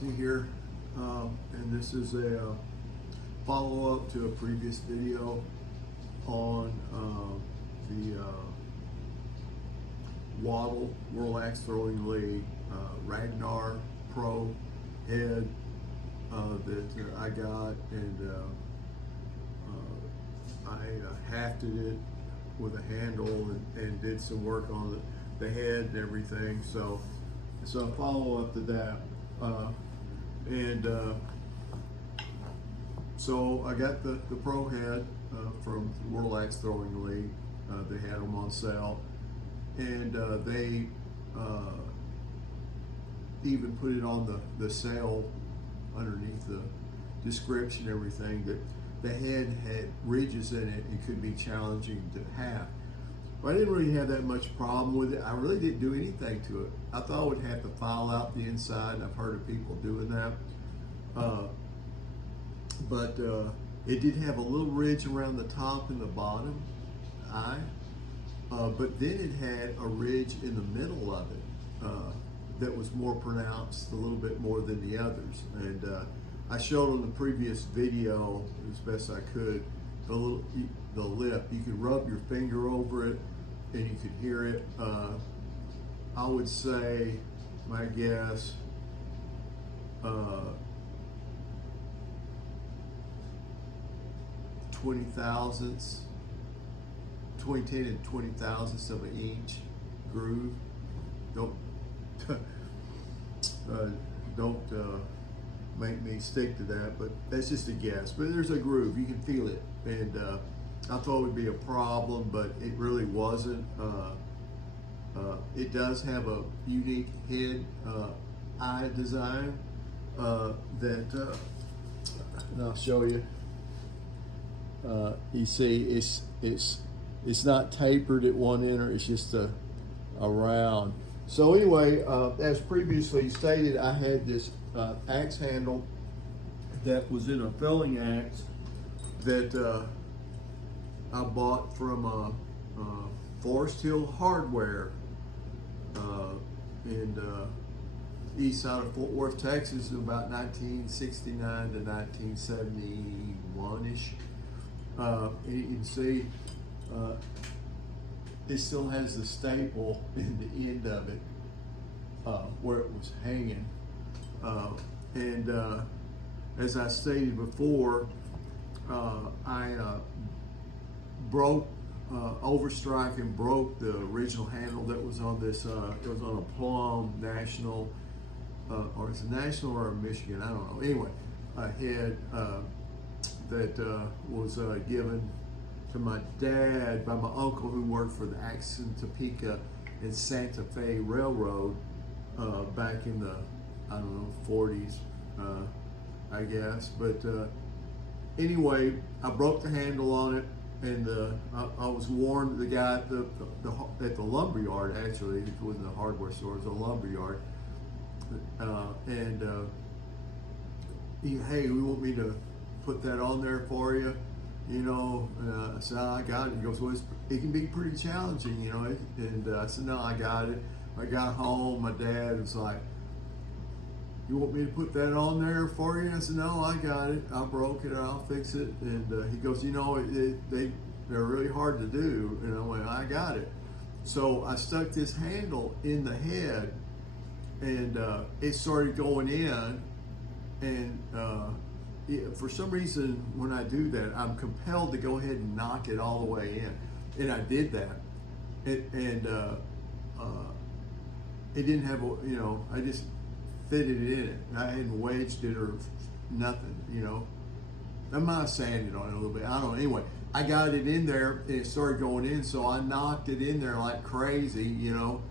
Monty here, and this is a follow-up to a previous video on the WATL World Axe Throwing League Ragnar Pro head that I got, and I hafted it with a handle and did some work on the head and everything. So a follow up to that, so I got the pro head from the World Axe Throwing League. They had them on sale, and they even put it on the sale underneath the description, everything, that the head had ridges in it and could be challenging to have. But I didn't really have that much problem with it. I really didn't do anything to it. I thought I would have to file out the inside, and I've heard of people doing that. But it did have a little ridge around the top and the bottom eye. But then it had a ridge in the middle of it that was more pronounced, a little bit more than the others. And I showed on the previous video, as best I could, the lip. You could rub your finger over it and you could hear it. I would say, my guess, 20 thousandths, 20 and 20 thousandths of an inch groove. Don't make me stick to that, but that's just a guess. But there's a groove, you can feel it, and I thought it would be a problem, but it really wasn't. It does have a unique head eye design that, and I'll show you. You see, it's not tapered at one end, or it's just a round. So anyway, as previously stated, I had this axe handle that was in a felling axe that I bought from Forest Hill Hardware in east side of Fort Worth, Texas, in about 1969 to 1971-ish. And you can see it still has the staple in the end of it where it was hanging. As I stated before, I overstrike and broke the original handle that was on this. It was on a Plum National, or it's a National or a Michigan, I don't know. Anyway, a head that was given to my dad by my uncle, who worked for the Axon, Topeka, and Santa Fe Railroad back in the, I don't know, 40s, I guess. But anyway, I broke the handle on it, and I was warned, the guy at the lumber yard, actually, it wasn't a hardware store, it was a lumber yard, hey, we want me to put that on there for you, you know. I said, I got it. He goes, well, it can be pretty challenging, you know. And I said, no, I got it. I got home, my dad was like, you want me to put that on there for you? And I said, no, I got it. I broke it, I'll fix it. And he goes, you know, they're really hard to do. And I went, I got it. So I stuck this handle in the head, and it started going in, and for some reason, when I do that, I'm compelled to go ahead and knock it all the way in, and I did that. It didn't have, you know, I just fitted it in it. I hadn't wedged it or nothing, you know. I might have sanded on it a little bit, I don't know. Anyway, I got it in there, and it started going in, so I knocked it in there like crazy, you know,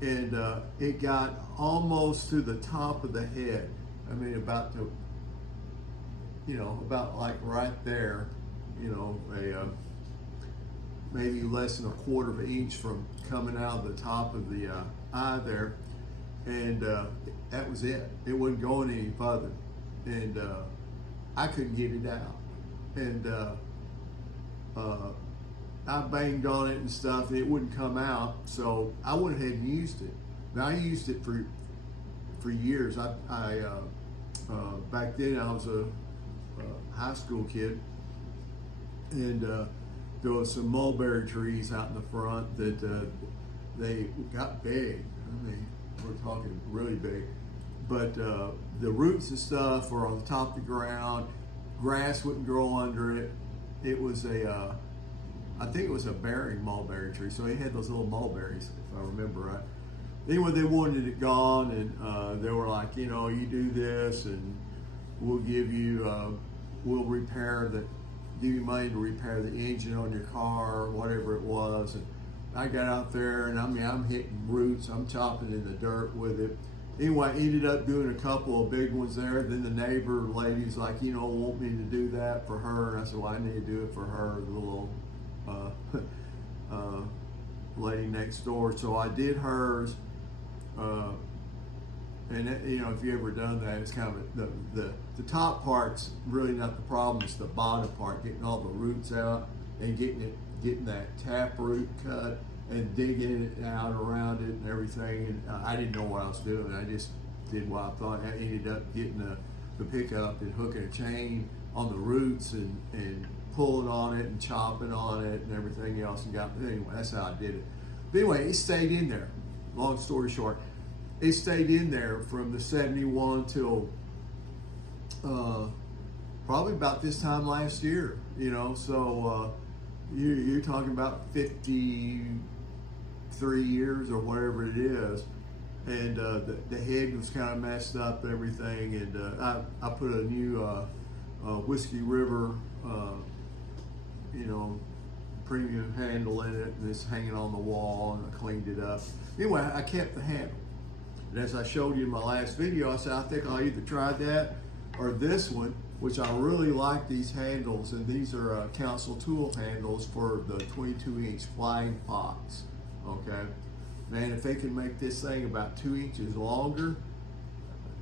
and it got almost to the top of the head. I mean, about to, you know, about like right there, you know, maybe less than a quarter of an inch from coming out of the top of the eye there, and that was it. It wasn't going any further, and I couldn't get it out, and I banged on it and stuff, and it wouldn't come out, so I went ahead and used it. Now, I used it for years. I back then I was a high school kid, and there was some mulberry trees out in the front that they got big. I mean, we're talking really big. But the roots and stuff were on the top of the ground. Grass wouldn't grow under it. It was I think it was a bearing mulberry tree. So it had those little mulberries, if I remember right. Anyway, they wanted it gone, and they were like, you know, you do this, and we'll give you, we'll give you money to repair the engine on your car, or whatever it was. And I got out there, and I mean, I'm hitting roots, I'm chopping in the dirt with it. Anyway, I ended up doing a couple of big ones there. Then the neighbor lady's like, you know, want me to do that for her. And I said, well, I need to do it for her, the little lady next door. So I did hers. And you know, if you ever done that, it's kind of the top part's really not the problem. It's the bottom part, getting all the roots out and getting that tap root cut and digging it out around it and everything. And I didn't know what I was doing. I just did what I thought. I ended up getting the pickup and hooking a chain on the roots and pulling on it and chopping on it and everything else. And anyway, that's how I did it. But anyway, it stayed in there. Long story short, it stayed in there from the 71 till probably about this time last year, you know. So you're talking about 53 years or whatever it is. And the head was kind of messed up and everything. And I put a new Whiskey River, you know, premium handle in it, and it's hanging on the wall, and I cleaned it up. Anyway, I kept the handle. And as I showed you in my last video, I said, I think I'll either try that or this one, which I really like these handles. And these are Council tool handles for the 22-inch Flying Fox, okay? Man, if they can make this thing about 2 inches longer,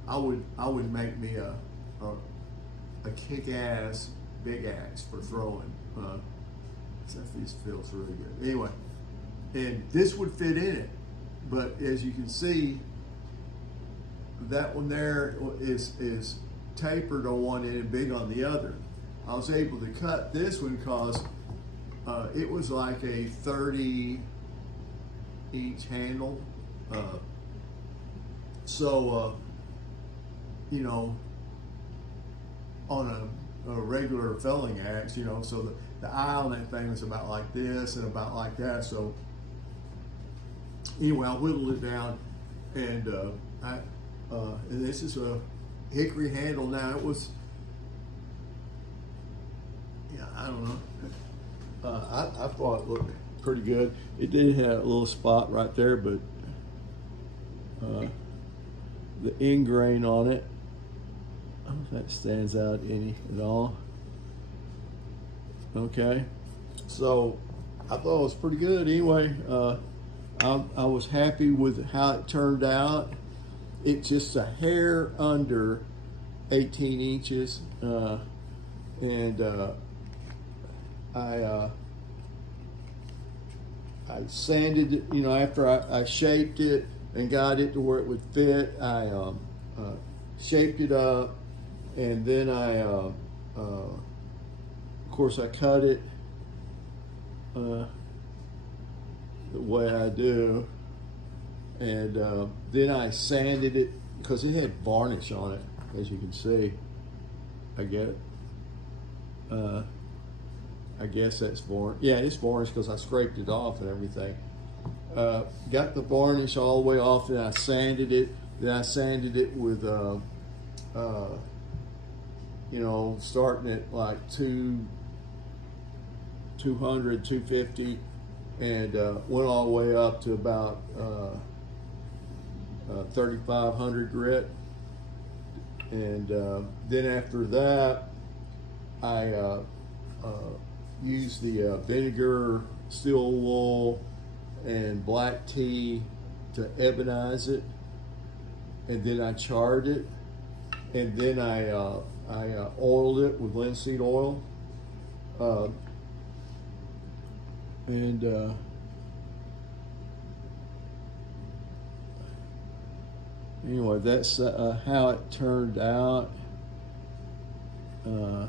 I would make me a kick-ass big axe for throwing. Except this feels really good. Anyway, and this would fit in it. But as you can see, that one there is tapered on one end and big on the other. I was able to cut this one because it was like a 30-inch handle. You know, on a regular felling axe, you know, so the eye on that thing was about like this and about like that. So anyway, I whittled it down, and and this is a hickory handle. Now it was, yeah, I don't know. I thought it looked pretty good. It did have a little spot right there, but the end grain on it, I don't know if that stands out any at all. Okay, so I thought it was pretty good. Anyway, I was happy with how it turned out. It's just a hair under 18 inches, and I sanded it, you know, after I shaped it and got it to where it would fit. I shaped it up, and then of course I cut it the way I do, and then I sanded it because it had varnish on it, as you can see. I guess that's varnish. Yeah, it's varnish because I scraped it off and everything. Got the varnish all the way off, and I sanded it. Then I sanded it with, you know, starting at like 200, 250, and went all the way up to about 3,500 grit. And then after that, I used the vinegar, steel wool, and black tea to ebonize it, and then I charred it, and then I oiled it with linseed oil, and anyway, that's how it turned out. Getting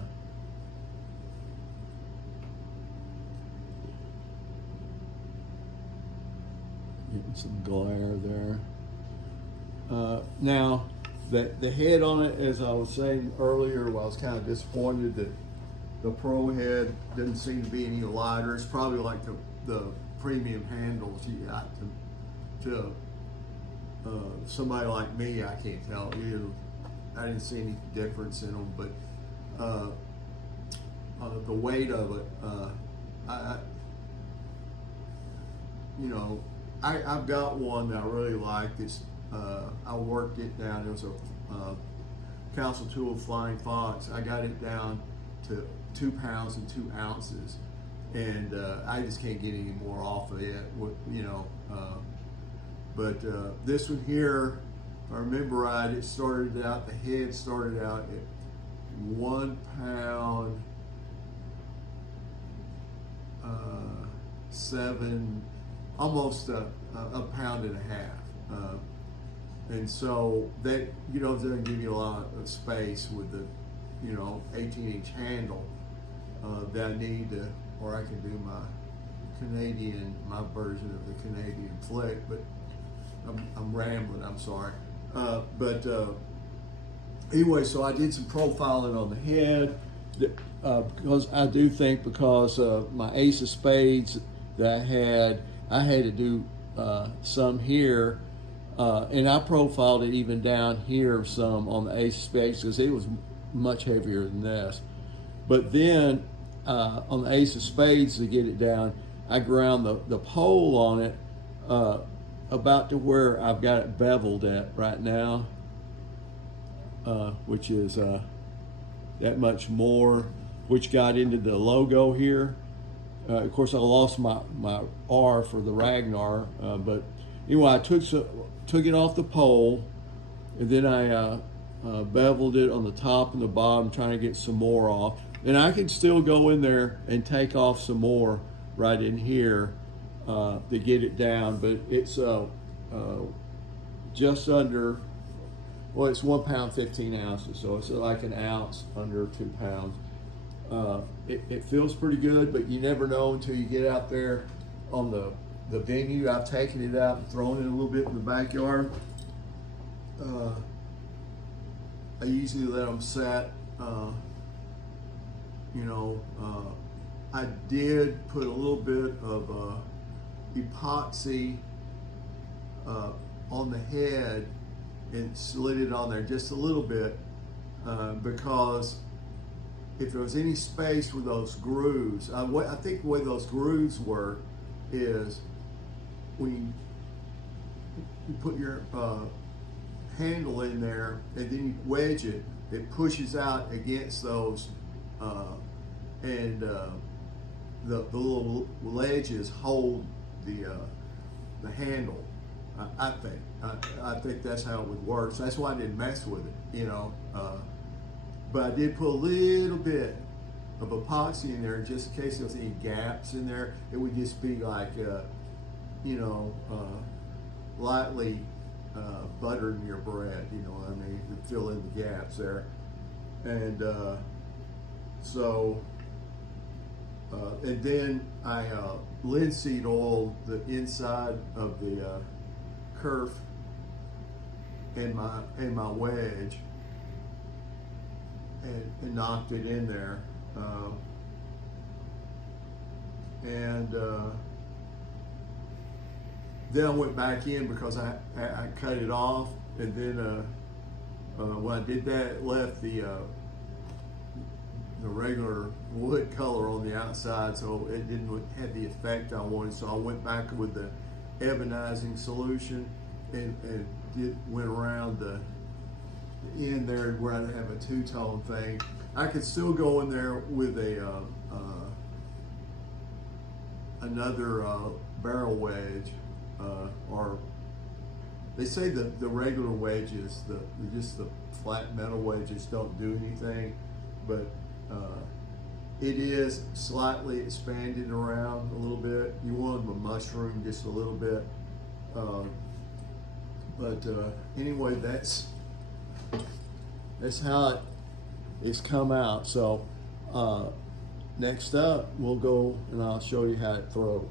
some glare there. Now, the head on it, as I was saying earlier, well, I was kind of disappointed that the Pro head doesn't seem to be any lighter. It's probably like the premium handles you got to somebody like me. I can't tell you. I didn't see any difference in them, but the weight of it, I've got one that I really like. I worked it down. It was a Council Tool Flying Fox. I got it down to 2 pounds and 2 ounces, and I just can't get any more off of it. But this one here, if I remember right, it started out. The head started out at 1 pound 7, almost a pound and a half. And so that, doesn't give you a lot of space with the, 18-inch handle that I need to, or I can do my version of the Canadian flick, but I'm rambling, I'm sorry. But anyway, so I did some profiling on the head, because I do think because my ace of spades that I had to do some here, and I profiled it even down here some on the ace of spades because it was much heavier than this. But then on the ace of spades, to get it down, I ground the pole on it about to where I've got it beveled at right now, which is that much more, which got into the logo here. Of course, I lost my R for the Ragnar, but anyway, I took it off the pole, and then I beveled it on the top and the bottom, trying to get some more off. And I can still go in there and take off some more right in here to get it down, but it's just under, well, it's 1 pound 15 ounces, so it's like an ounce under 2 pounds. It feels pretty good, but you never know until you get out there on the venue. I've taken it out and thrown it a little bit in the backyard. I usually let them set. I did put a little bit of epoxy on the head and slid it on there just a little bit because if there was any space with those grooves, I think the way those grooves work is when you put your handle in there and then you wedge it, it pushes out against those and the little ledges hold the handle. I think that's how it would work. So that's why I didn't mess with it, But I did put a little bit of epoxy in there just in case there was any gaps in there. It would just be like, lightly buttering your bread, you know what I mean, to fill in the gaps there. And and then I linseed oiled the inside of the kerf and my wedge and knocked it in there. Then I went back in because I cut it off, and then when I did that, it left the regular wood color on the outside, so it didn't have the effect I wanted. So I went back with the ebonizing solution and went around the end there where I have a two-tone thing. I could still go in there with another barrel wedge, or they say the regular wedges, just the flat metal wedges don't do anything, but it is slightly expanded around a little bit. You want them to mushroom just a little bit, but anyway, that's how it's come out. So next up, we'll go and I'll show you how it throws.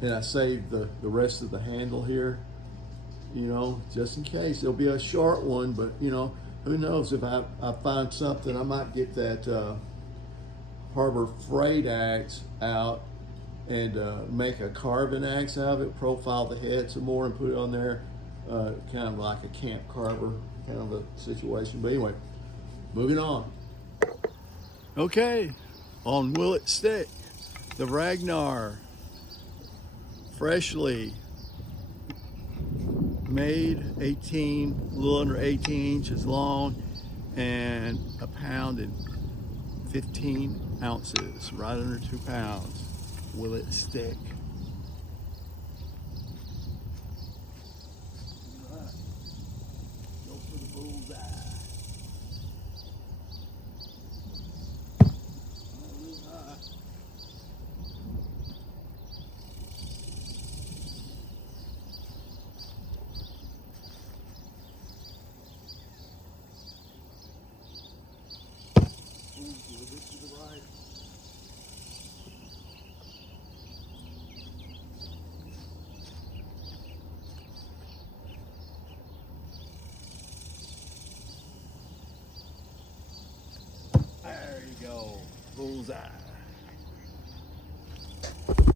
And I saved the rest of the handle here, you know, just in case. It'll be a short one, but you know, who knows, if I find something, I might get that Harbor Freight axe out and make a carving axe out of it, profile the head some more and put it on there, kind of like a camp carver kind of a situation. But anyway, moving on. Okay, on Willet Stick, the Ragnar, freshly made, 18, a little under 18 inches long, and a pound and 15 ounces, right under 2 pounds. Willet Stick. All right. Go for the bullseye. A little high. Ooh, a little bit to the right. There you go, bullseye.